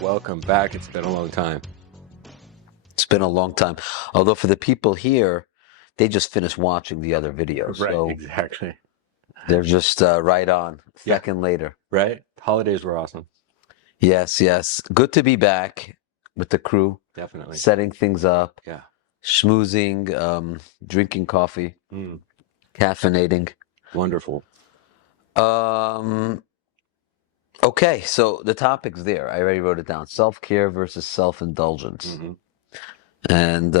Welcome back. It's been a long time. It's been a long time. Although for the people here, they just finished watching the other videos. Right, So exactly. they're just right on. Yeah. Second later. Right? Holidays were awesome. Yes, yes. Good to be back with the crew, Definitely. setting things up, Yeah. schmoozing, drinking coffee, Mm, caffeinating. wonderful. Okay, so the topic's there. I already wrote it down. Self-care versus self-indulgence. Hmm. And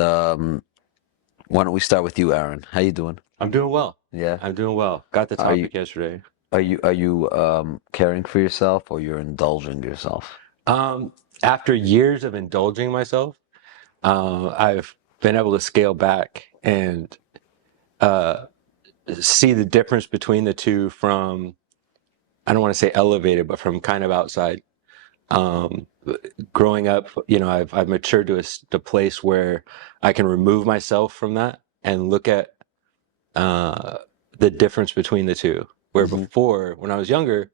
why don't we start with you, Aaron? How you doing? I'm doing well. Yeah. I'm doing well. Got the Are you topic yesterday. are you caring for yourself or you're indulging yourself? After years of indulging myself, I've been able to scale back and uh, see the difference between the two from, I don't want to say elevated, but from kind of outside. Um, Growing up, I've matured to a place where I can remove myself from that and look at uh, the difference between the two. Where Hmm. before, when I was younger,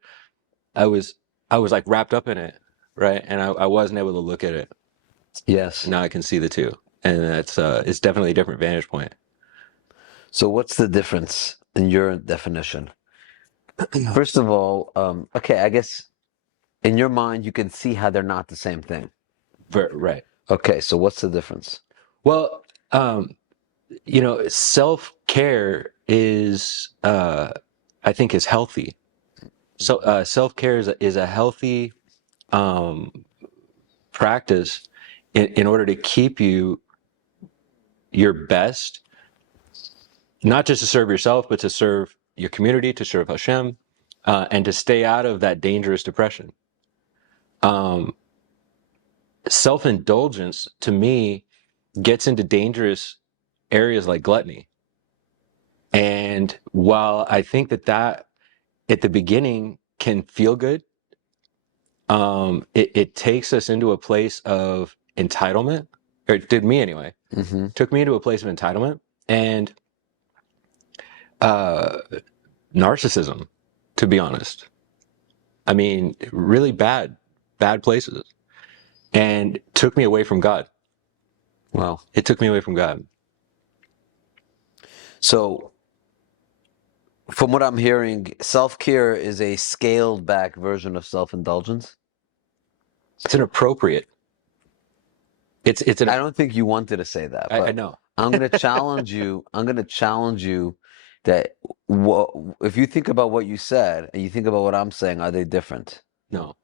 I was I was like wrapped up in it, right? And I wasn't able to look at it. Yes. Now I can see the two, and that's it's definitely a different vantage point. So what's the difference in your definition? First of all, okay, I guess in your mind you can see how they're not the same thing. Right. Okay, so what's the difference? Well, self-care is I think is healthy. So self-care is a healthy um, practice in order to keep you your best, not just to serve yourself, but to serve your community, to serve Hashem, and to stay out of that dangerous depression. Um, Self-indulgence, to me, gets into dangerous areas like gluttony. And while I think that at the beginning can feel good, it takes us into a place of entitlement, or it did me anyway. Hmm. Took me into a place of entitlement and uh, narcissism, to be honest. I mean, really bad places, and took me away from God. Well, It took me away from God. so from what I'm hearing, self-care is a scaled back version of self-indulgence. It's inappropriate. I don't think you wanted to say that, I but know. I'm going to challenge you. I'm going to challenge you that if you think about what you said and you think about what I'm saying, are they different? No.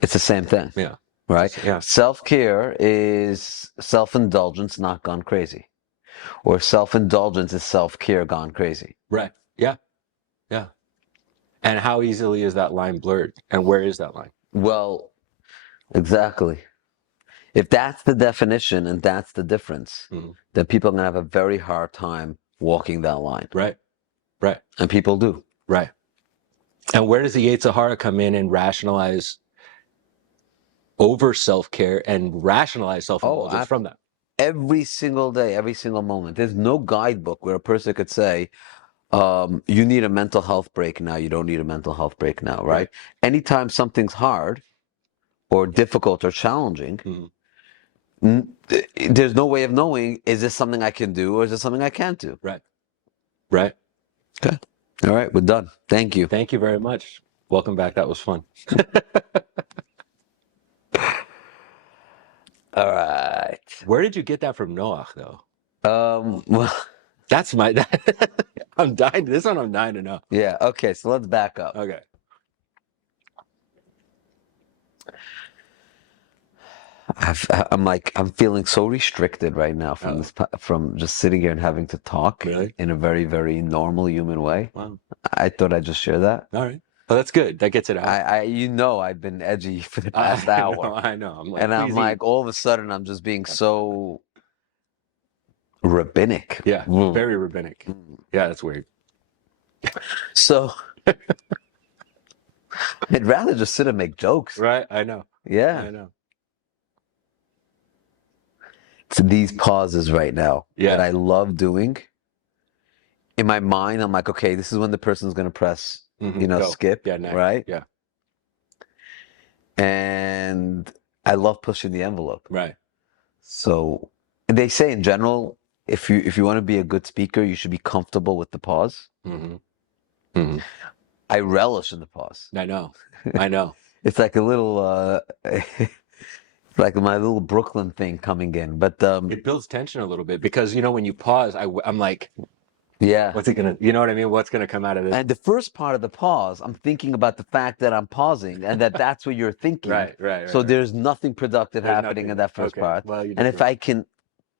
It's the same thing, Yeah. right? Yeah. Self-care is self-indulgence not gone crazy, or self-indulgence is self-care gone crazy. Right. Yeah. Yeah. And how easily is that line blurred? And where is that line? Well, exactly. If that's the definition and that's the difference, Mhm. then people are going to have a very hard time walking that line. Right. Right. And people do. Right. And where does the Yetzer Hara come in and rationalize over self-care and rationalize self-indulgence from that? Every single day, every single moment. There's no guidebook where a person could say, you need a mental health break now, you don't need a mental health break now, right? Anytime something's hard or difficult or challenging, Mhm. there's no way of knowing, is this something I can do or is this something I can't do? Right. Right. Okay. All right, we're done. Thank you. Thank you very much. Welcome back. That was fun. All right. Where did you get that from Noach, though? Well, That's my. I'm dying. This one, I'm dying to know. yeah. Okay, so let's back up. Okay. I'm feeling so restricted right now from from just sitting here and having to talk Really? in a very, very normal human way. Wow. I thought I'd just share that. All right. Well, that's good. That gets it out. I've been edgy for the past hour. I know. I'm like, And I'm please like, eat. all of a sudden, I'm just being so rabbinic. Yeah, Mm. very rabbinic. Yeah, that's weird. So I'd rather just sit and make jokes. Right? I know. Yeah. I know. It's these pauses right now that I love doing. In my mind, I'm like, okay, this is when the person's going to press, Go. skip, Yeah, next. right? Yeah. And I love pushing the envelope. Right. So they say in general, if you want to be a good speaker, you should be comfortable with the pause. Mm-hmm. Mm-hmm. I relish in the pause. I know. I know. It's like a little, like my little Brooklyn thing coming in. But It builds tension a little bit because, when you pause, I'm like, yeah. what's it gonna, you know what I mean? What's gonna come out of this? And the first part of the pause, I'm thinking about the fact that I'm pausing and that's what you're thinking. Right. So there's nothing productive There's happening in nothing. that first Okay. part. Well, you And just if I can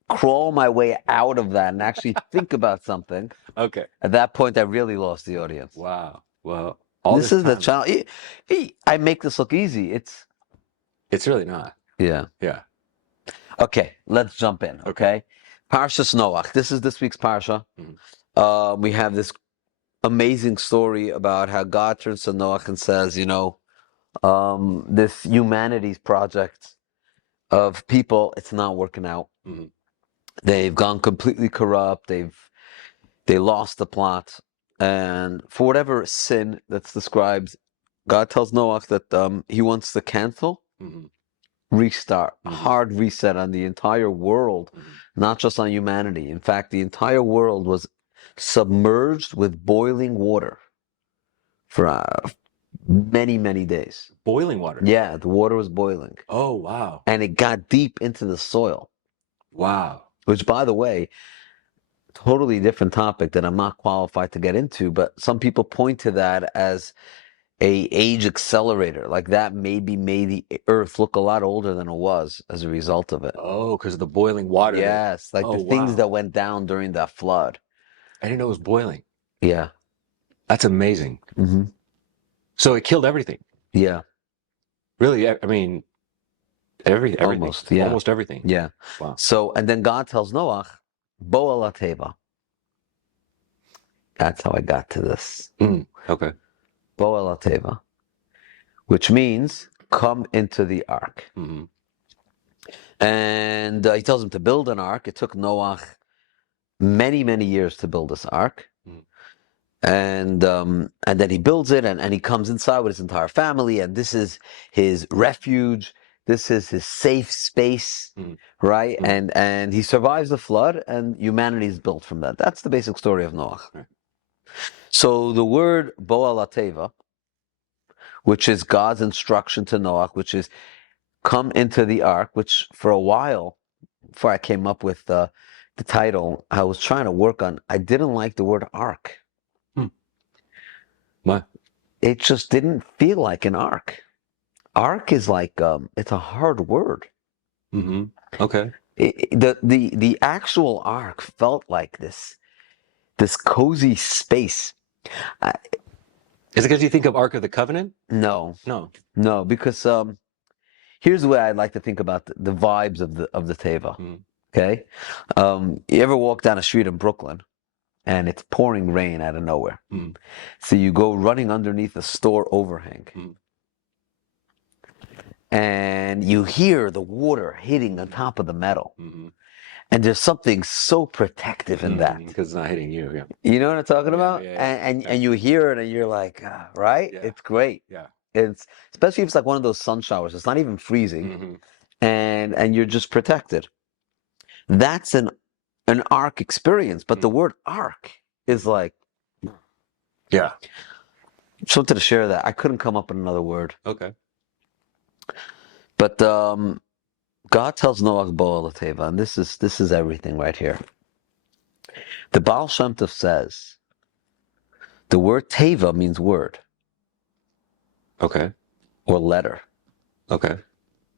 crawl my way out of that and actually think about something, okay. at that point, I really lost the audience. Wow. Well, all This this is the time, challenge. I make this look easy. it's really not. Yeah. Yeah. Okay, let's jump in. Okay. Parshas Noach. This is this week's parsha. Mhm. We have this amazing story about how God turns to Noach and says, this humanities project of people, it's not working out. Mhm. They've gone completely corrupt. They lost the plot, and for whatever sin that's described, God tells Noach that he wants to cancel, Mhm. restart, Mhm. hard reset on the entire world, Mhm. not just on humanity. In fact, the entire world was submerged with boiling water for many, many days. Boiling water. Yeah, the water was boiling. Oh, wow. And it got deep into the soil, Wow. which, by the way, totally different topic that I'm not qualified to get into, but some people point to that as a age accelerator. Like that maybe made the Earth look a lot older than it was as a result of it. Oh, because of the boiling water. Yes, like Oh, the things wow. that went down during that flood. I didn't know it was boiling. Yeah. That's amazing. Mm-hmm. So it killed everything. Yeah. Really, I mean, everything. Almost. Yeah. Almost everything. Yeah. Wow. So, and then God tells Noach, Bo alateva. That's how I got to this. Okay. Bo alateva, which means come into the ark. Mm-hmm. And he tells him to build an ark. It took Noach many, many years to build this ark. Mm. And then he builds it, and he comes inside with his entire family, and this is his refuge. This is his safe space, right? And he survives the flood, and humanity is built from that. That's the basic story of Noach. Right. So the word Bo'al HaTeva, which is God's instruction to Noach, which is come into the ark, which for a while, before I came up with the title, I was trying to work on. I didn't like the word ark. What? It just didn't feel like an ark. Ark is like it's a hard word. Mm-hmm. Okay. The actual ark felt like this cozy space. Is it because you think of Ark of the Covenant? No, because here's the way I like to think about the vibes of the Teva. Okay, you ever walk down a street in Brooklyn and it's pouring rain out of nowhere? So you go running underneath a store overhang. And you hear the water hitting on top of the metal. And there's something so protective in that. Because it's not hitting you. Yeah. You know what I'm talking about? Yeah. And you hear it and you're like, right? Yeah. It's great. Yeah. It's especially if it's like one of those sun showers. It's not even freezing. And you're just protected. That's an ark experience. But the word ark is like, yeah. Just wanted to share that. I couldn't come up with another word. Okay. But God tells Noach Bo'al HaTeva, and this is everything right here. The Baal Shem Tov says the word Teva means word. Okay. Or letter. Okay.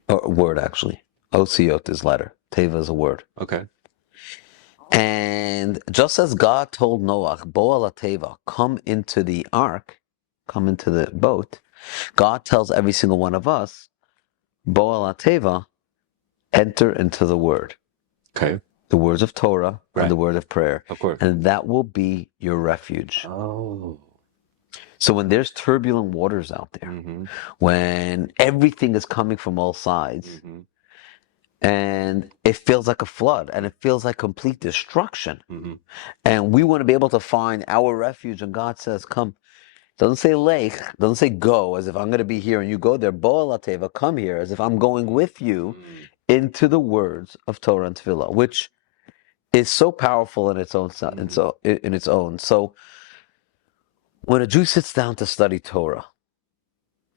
Or word, actually. Osiot is letter. Teva is a word. Okay. And just as God told Noach, Bo'al HaTeva, come into the ark, come into the boat, God tells every single one of us, Bo'al HaTeva, enter into the word. Okay. The words of Torah and the word of prayer. Of course. And that will be your refuge. Oh. So when there's turbulent waters out there, when everything is coming from all sides, and it feels like a flood, and it feels like complete destruction, and we want to be able to find our refuge, and God says, come, Doesn't say lech, doesn't say go, as if I'm going to be here and you go there. Bo alateva, come here, as if I'm going with you into the words of Torah and Tefillah, which is so powerful in its own and so in its own. So when a Jew sits down to study Torah,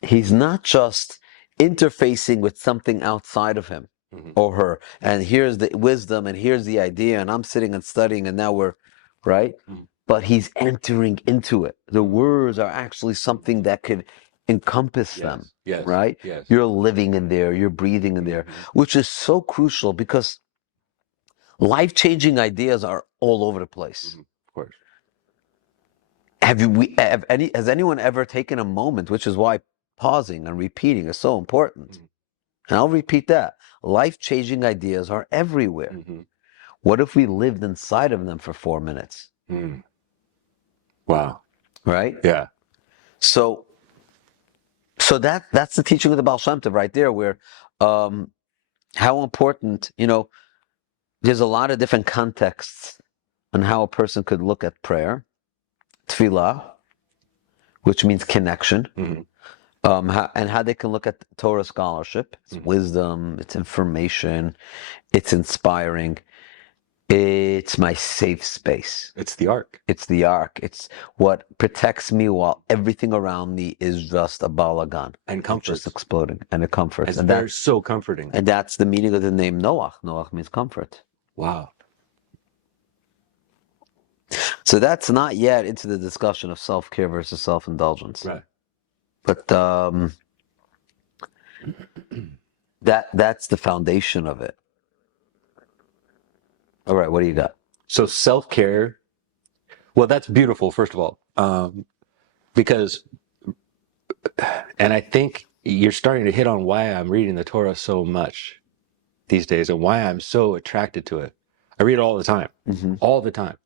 he's not just interfacing with something outside of him or her, and here's the wisdom and here's the idea, and I'm sitting and studying, and now we're right. But he's entering into it. The words are actually something that could encompass them, right? Yes. You're living in there, you're breathing in there, which is so crucial because life-changing ideas are all over the place. Of course. Has anyone ever taken a moment, which is why pausing and repeating is so important? And I'll repeat that. Life-changing ideas are everywhere. What if we lived inside of them for 4 minutes? Wow. Right? Yeah. So that's the teaching of the Baal Shem Tov right there, where how important, there's a lot of different contexts on how a person could look at prayer, tefillah, which means connection, and how they can look at Torah scholarship. It's wisdom, it's information, it's inspiring. It's my safe space. It's the ark. It's the ark. It's what protects me while everything around me is just a balagan. And comforts. Just exploding. And it comforts. And that's so comforting. And that's the meaning of the name Noach. Noach means comfort. Wow. So that's not yet into the discussion of self-care versus self-indulgence. Right. But that's the foundation of it. All right, what do you got? So self-care, well, that's beautiful, first of all, because, and I think you're starting to hit on why I'm reading the Torah so much these days and why I'm so attracted to it. I read it all the time, all the time.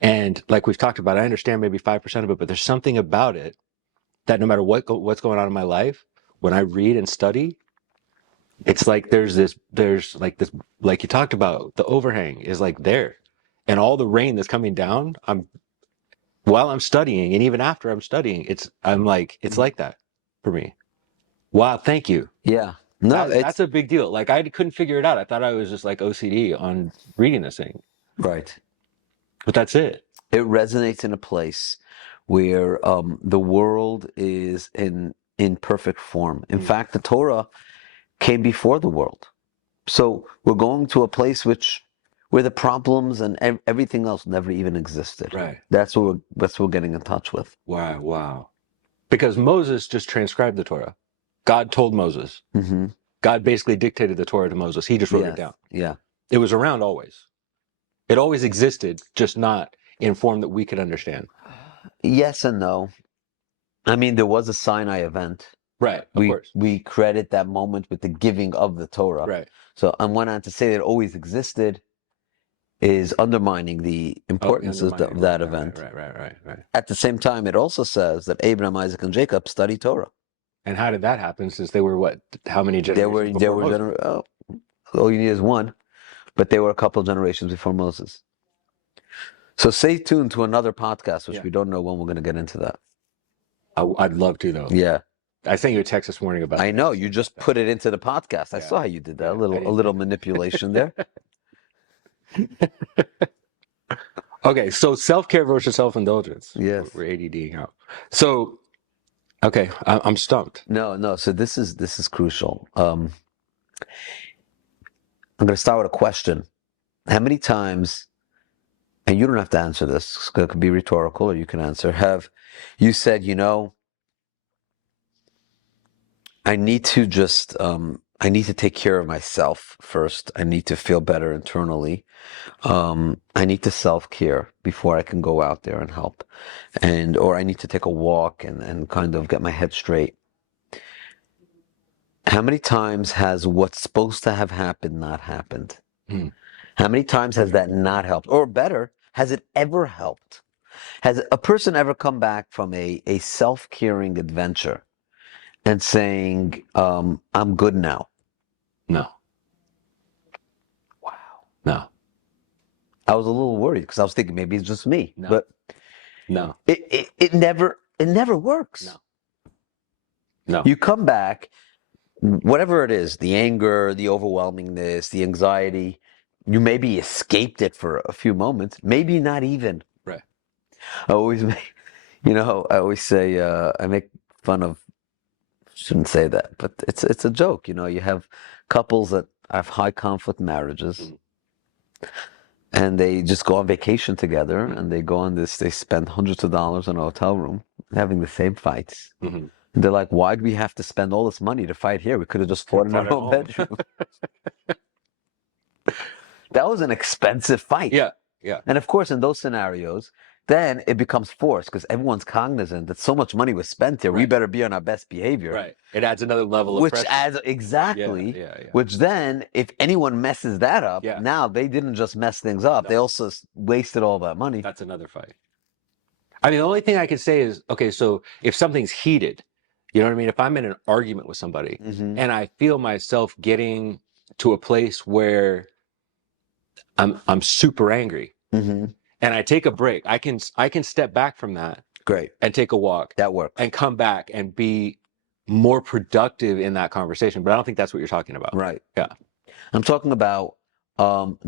And like we've talked about, I understand maybe 5% of it, but there's something about it that no matter what's going on in my life, when I read and study, it's like there's like this, like you talked about, the overhang is like there. And all the rain that's coming down, while I'm studying, and even after I'm studying, it's like that for me. Wow, thank you. Yeah. No, that's a big deal. Like I couldn't figure it out. I thought I was just like OCD on reading this thing. Right. But that's it. It resonates in a place where the world is in perfect form. In fact, the Torah came before the world. So we're going to a place where the problems and everything else never even existed. Right. That's what we're getting in touch with. Wow. Because Moses just transcribed the Torah. God told Moses. God basically dictated the Torah to Moses. He just wrote it down. Yeah. It was around always. It always existed, just not in form that we could understand. Yes and no. I mean, there was a Sinai event. Right, of course. We credit that moment with the giving of the Torah. Right. So on one hand, to say that it always existed is undermining the importance of that event. Right. At the same time, it also says that Abraham, Isaac, and Jacob studied Torah. And how did that happen? Since they were how many generations before Moses? All you need is one, but they were a couple generations before Moses. So stay tuned to another podcast, which we don't know when we're going to get into that. I'd love to, though. Yeah. I sent you a text this morning about I know, you just put it into the podcast. I saw how you did that. A little manipulation there. Okay, so self-care versus self-indulgence. Yes. We're ADDing out. So, okay, I'm stumped. No. So this is crucial. I'm going to start with a question. How many times, and you don't have to answer this, it could be rhetorical or you can answer, have you said, I need to just, I need to take care of myself first. I need to feel better internally. I need to self-care before I can go out there and help. Or I need to take a walk and kind of get my head straight. How many times has what's supposed to have happened not happened? How many times has that not helped? Or better, has it ever helped? Has a person ever come back from a self-caring adventure and saying, I'm good now? No. Wow. No. I was a little worried because I was thinking maybe it's just me. No. But no. It never, it never works. No. No. You come back, whatever it is, the anger, the overwhelmingness, the anxiety, you maybe escaped it for a few moments, maybe not even. Right. I always make, I always say, I make fun of, shouldn't say that, but it's a joke. You have couples that have high conflict marriages, and they just go on vacation together, and they spend hundreds of dollars on a hotel room, having the same fights. Mm-hmm. And they're like, why do we have to spend all this money to fight here? We could have just fought in our at own home. bedroom. That was an expensive fight. Yeah. Yeah. And of course, in those scenarios, then it becomes forced because everyone's cognizant that so much money was spent here. We Right. better be on our best behavior. Right. It adds another level of Which pressure. adds, exactly. Yeah. Which then, if anyone messes that up, Yeah. now they didn't just mess things up. No. They also wasted all that money. That's another fight. I mean, the only thing I can say is, okay, so if something's heated, you know what I mean? If I'm in an argument with somebody Mm-hmm. and I feel myself getting to a place where I'm super angry, Mm-hmm. and I take a break, I can step back from that Great. and take a walk That works. and come back and be more productive in that conversation. But I don't think that's what you're talking about. Right. Yeah. I'm talking about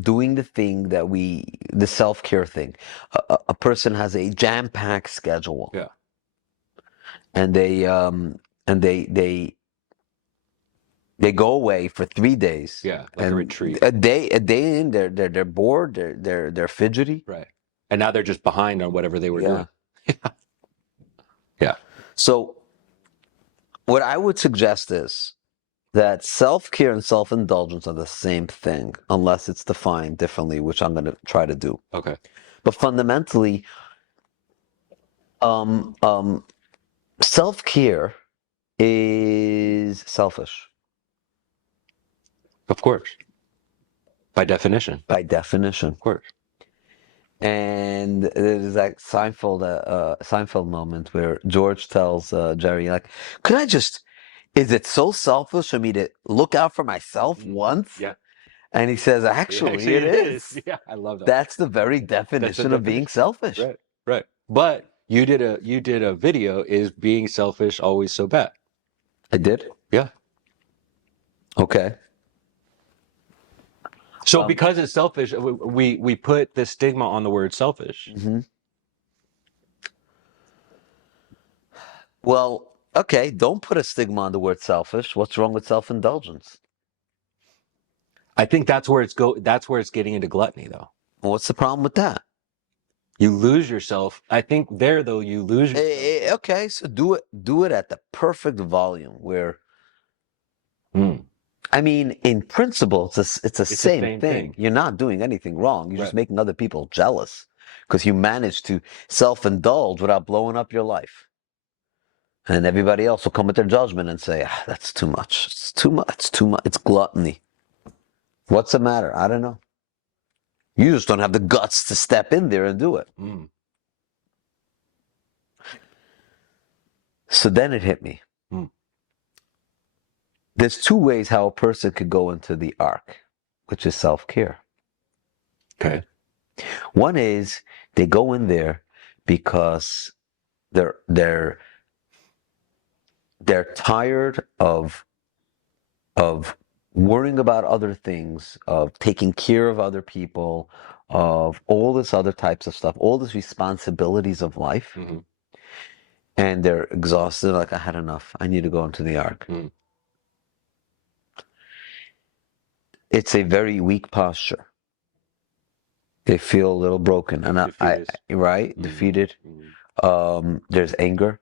doing the thing that the self-care thing. A person has a jam-packed schedule. Yeah. And they go away for 3 days. Yeah. Like and a retreat. A day in, they're bored, they're fidgety. Right. And now they're just behind on whatever they were doing. Yeah. So what I would suggest is that self-care and self-indulgence are the same thing, unless it's defined differently, which I'm going to try to do. Okay. But fundamentally, self-care is selfish. Of course. By definition. By definition. Of course. And there's that Seinfeld moment where George tells Jerry, like, is it so selfish for me to look out for myself once? Yeah. And he says, actually, it is. Yeah, I love that. That's the very definition of being selfish. Right, right. But you did a video, is being selfish always so bad? I did? Yeah. Okay. So because it's selfish, we put this stigma on the word selfish. Mm-hmm. Well, okay, don't put a stigma on the word selfish. What's wrong with self-indulgence? I think that's where it's getting into gluttony, though. Well, what's the problem with that? You lose yourself. I think there, though, you lose yourself. Okay, so do it at the perfect volume where I mean, in principle, it's the same thing. You're not doing anything wrong. You're just making other people jealous because you managed to self-indulge without blowing up your life. And everybody else will come with their judgment and say, that's too much. It's too much. It's too much. It's gluttony. What's the matter? I don't know. You just don't have the guts to step in there and do it. So then it hit me. There's two ways how a person could go into the ark, which is self-care. Okay. One is they go in there because they're tired of worrying about other things, of taking care of other people, of all this other types of stuff, all these responsibilities of life. Mm-hmm. And they're exhausted, like, I had enough. I need to go into the ark. It's a very weak posture. They feel a little broken, and defeated. There's anger.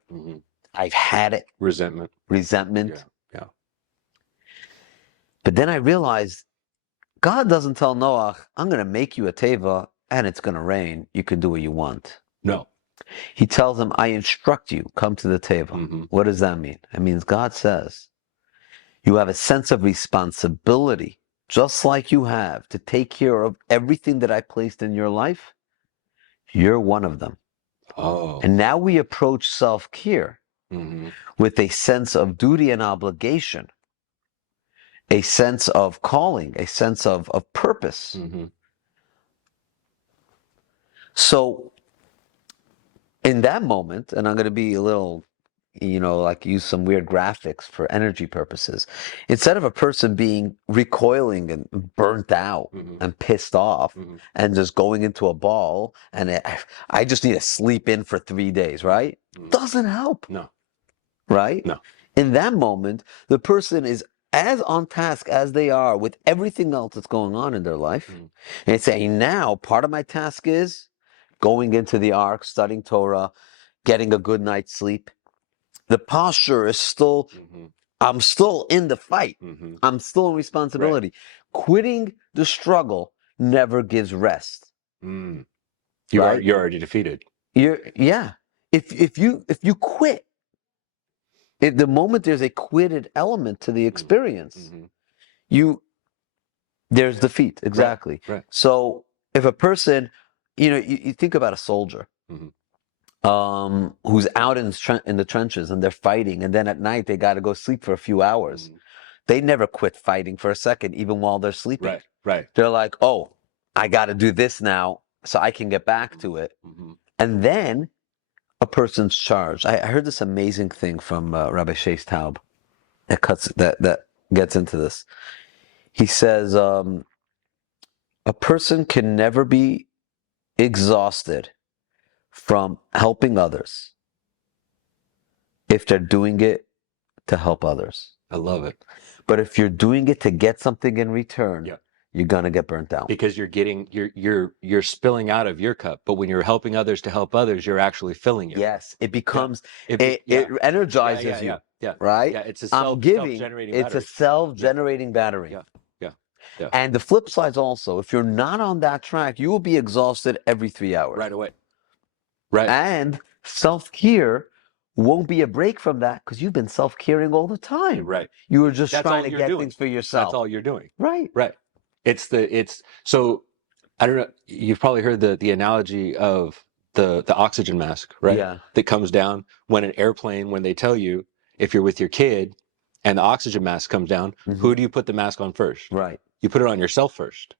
I've had it. Resentment. Yeah. But then I realized God doesn't tell Noah, I'm going to make you a teva and it's going to rain. You can do what you want. No. He tells him, I instruct you, come to the teva. What does that mean? It means God says, you have a sense of responsibility, just like you have to take care of everything that I placed in your life. You're one of them. Oh. And now we approach self-care with a sense of duty and obligation, a sense of calling, a sense of purpose. So in that moment, and I'm going to be a little, like use some weird graphics for energy purposes. Instead of a person being recoiling and burnt out and pissed off and just going into a ball and I just need to sleep in for 3 days, right? Doesn't help. No. Right? No. In that moment, the person is as on task as they are with everything else that's going on in their life. And saying, now part of my task is going into the ark, studying Torah, getting a good night's sleep. The posture is still, I'm still in the fight. I'm still in responsibility. Right. Quitting the struggle never gives rest. You're already defeated. If you quit, the moment there's a quitted element to the experience, there's defeat. Exactly. Right. So if a person, you think about a soldier who's out in the trenches and they're fighting, and then at night they got to go sleep for a few hours. They never quit fighting for a second, even while they're sleeping. Right. They're like, oh, I got to do this now so I can get back to it. And then a person's charged. I heard this amazing thing from Rabbi Shais Taub that gets into this. He says a person can never be exhausted from helping others if they're doing it to help others. I love it. But if you're doing it to get something in return, you're gonna get burnt out. Because you're spilling out of your cup, but when you're helping others to help others, you're actually filling your cup. It becomes it energizes you. Yeah. Right? Yeah, it's a self-generating battery. It's a self-generating battery. Yeah. And the flip side's also, if you're not on that track, you will be exhausted every 3 hours. Right away. Right. And self-care won't be a break from that because you've been self-caring all the time. Right. You were just trying to get things for yourself. That's all you're doing. Right. So I don't know, you've probably heard the analogy of the oxygen mask, right? Yeah. That comes down when an airplane, when they tell you if you're with your kid and the oxygen mask comes down, who do you put the mask on first? Right. You put it on yourself first,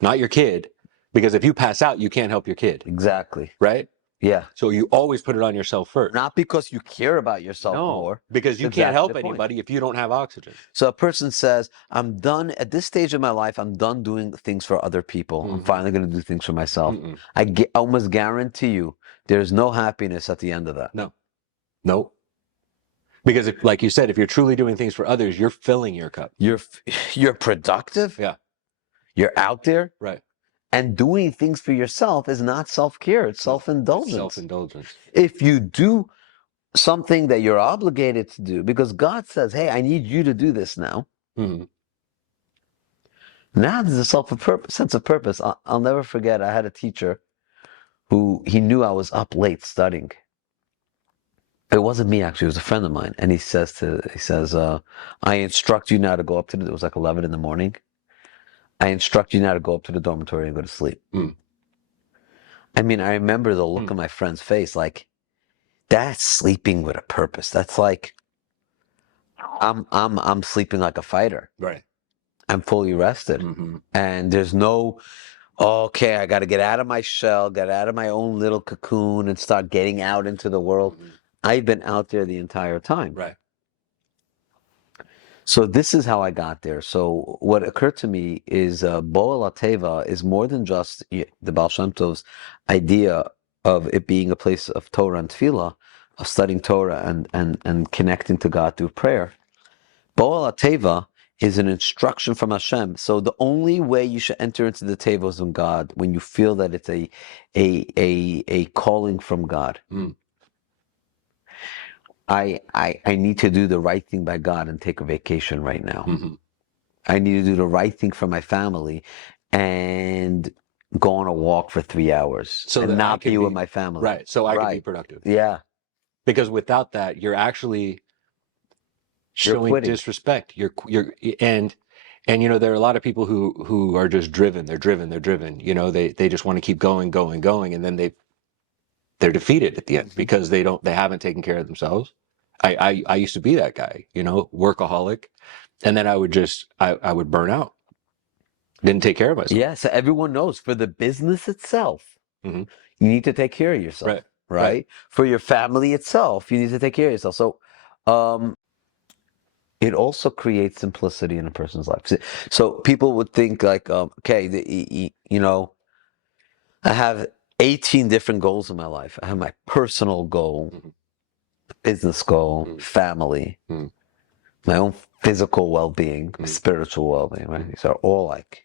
not your kid, because if you pass out, you can't help your kid. Exactly. Right? Yeah. So you always put it on yourself first. Not because you care about yourself more. Because you can't help anybody if you don't have oxygen. So a person says, I'm done at this stage of my life. I'm done doing things for other people. I'm finally going to do things for myself. I almost guarantee you there's no happiness at the end of that. No. Because if, like you said, if you're truly doing things for others, you're filling your cup. You're productive. Yeah. You're out there. Right. And doing things for yourself is not self-care. It's self-indulgence. It's self-indulgence. If you do something that you're obligated to do, because God says, hey, I need you to do this now. Now there's a sense of purpose. I'll never forget, I had a teacher who, he knew I was up late studying. It wasn't me, actually. It was a friend of mine. And he says, I instruct you now to go up to it was like 11 in the morning. I instruct you now to go up to the dormitory and go to sleep. I mean, I remember the look on my friend's face, like, that's sleeping with a purpose. That's like, I'm sleeping like a fighter. Right. I'm fully rested. And there's no, okay, I got to get out of my shell, get out of my own little cocoon and start getting out into the world. I've been out there the entire time. Right. So this is how I got there. So what occurred to me is Bo'el HaTeva is more than just the Baal Shem Tov's idea of it being a place of Torah and Tefillah, of studying Torah and connecting to God through prayer. Bo'el HaTeva is an instruction from Hashem. So the only way you should enter into the Tevos of God when you feel that it's a calling from God. I need to do the right thing by God and take a vacation right now. I need to do the right thing for my family and go on a walk for 3 hours and not be with my family. Right. So I can be productive. Yeah. Because without that, you're actually showing disrespect. And there are a lot of people who are just driven. They're driven. They just want to keep going, and then they're defeated at the end because they haven't taken care of themselves. I used to be that guy, workaholic, and then I would burn out. Didn't take care of myself. Yeah, so everyone knows for the business itself, you need to take care of yourself. Right. right? For your family itself, you need to take care of yourself. So, it also creates simplicity in a person's life. So people would think like, okay, I have 18 different goals in my life. I have my personal goal, business goal, family, my own physical well-being, spiritual well-being, right? These are all like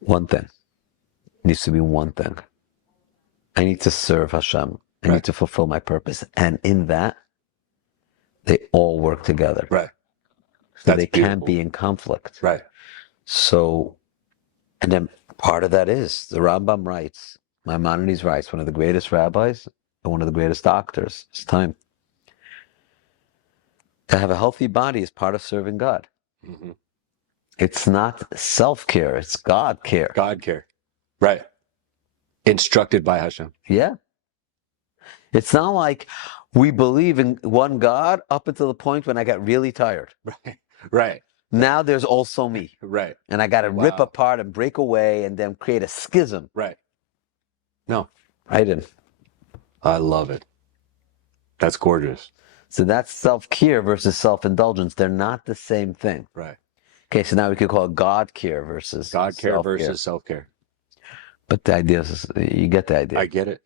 one thing. It needs to be one thing. I need to serve Hashem. I need to fulfill my purpose. And in that, they all work together. Right. So they can't be in conflict. Right. So, and then part of that is, the Rambam writes, Maimonides writes, one of the greatest rabbis and one of the greatest doctors, it's time. To have a healthy body is part of serving God. Mm-hmm. It's not self-care, it's God care. God care. Right. Instructed by Hashem. Yeah. It's not like we believe in one God up until the point when I got really tired. Right. Right. Now there's also me. Right. And I got to rip apart and break away and then create a schism. Right. No. I didn't. I love it. That's gorgeous. So that's self-care versus self-indulgence. They're not the same thing. Right. Okay, so now we could call it God care versus God care self-care. versus self-care. But the idea is, you get the idea. I get it.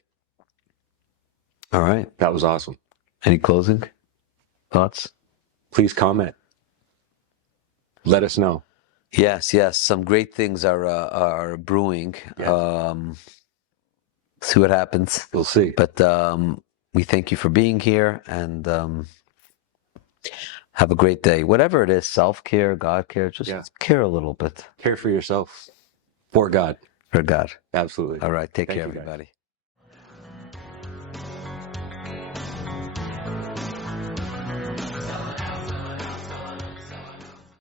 All right. That was awesome. Any closing thoughts? Please comment. Let us know. Yes. Some great things are brewing. Yes. See what happens. We'll see. But we thank you for being here and have a great day. Whatever it is, self-care, God care, just care a little bit. Care for yourself. For God. For God. Absolutely. All right. Take Thank care, you, guys. everybody.